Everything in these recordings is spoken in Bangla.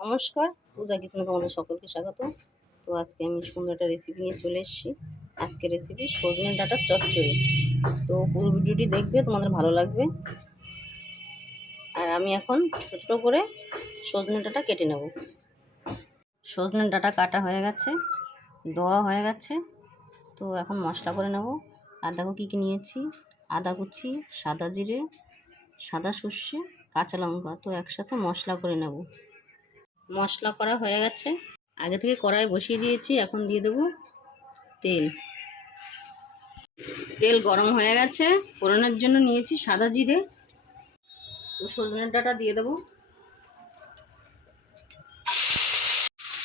নমস্কার, পূজা কিচেনে তোমাদের সকলকে স্বাগত। তো আজকে আমি সুন্দর একটা রেসিপি নিয়ে চলে এসেছি। আজকের রেসিপি সজনে ডাঁটার চচ্চড়ি। তো পুরো ভিডিওটি দেখবে, তোমাদের ভালো লাগবে। আর আমি এখন ছোটো ছোটো করে সজনে ডাঁটা কেটে নেব। সজনে ডাঁটা কাটা হয়ে গেছে, ধোয়া হয়ে গেছে। তো এখন মশলা করে নেব। আর দেখো কী কী নিয়েছি: আদা কুচি, সাদা জিরে, সাদা সর্ষে, কাঁচা লঙ্কা। তো একসাথে মশলা করে নেব। মশলা করা হয়ে গেছে, আগে থেকে কড়াই বসিয়ে দিয়েছি। এখন দিয়ে দেব তেল। তেল গরম হয়ে গেছে, ফোড়নের জন্য নিয়েছি সাদা জিরে। তো সজনের ডাঁটা দিয়ে দেব।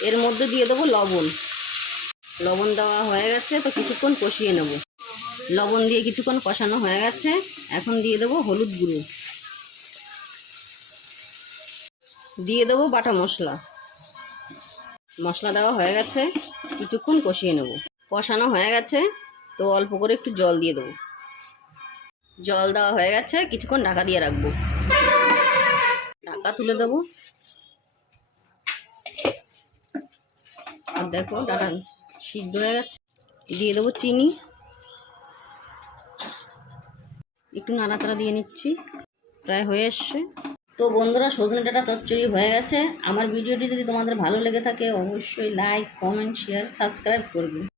এর মধ্যে দিয়ে দেবো লবণ। লবণ দেওয়া হয়ে গেছে, তো কিছুক্ষণ কষিয়ে নেব। লবণ দিয়ে কিছুক্ষণ কষানো হয়ে গেছে। এখন দিয়ে দেবো হলুদ গুঁড়ো, দিয়ে দেবো বাটা মশলা। মশলা দেওয়া হয়ে গেছে, কিছুক্ষণ কষিয়ে নেব। কষানো হয়ে গেছে, তো অল্প করে একটু জল দিয়ে দেবো। জল দেওয়া হয়ে গেছে, কিছুক্ষণ ঢাকা দিয়ে রাখবো। ঢাকা তুলে দেবো। আর দেখো ডাঁটা সিদ্ধ হয়ে গেছে। দিয়ে দেবো চিনি, একটু নাড়াচাড়া দিয়ে নিচ্ছি। প্রায় হয়ে এসছে। তো বন্ধুরা, সজনে ডাঁটা চচ্চড়ি হয়ে গেছে। আমার ভিডিওটি যদি তোমাদের ভালো লেগে থাকে অবশ্যই লাইক, কমেন্ট, শেয়ার, সাবস্ক্রাইব করবে।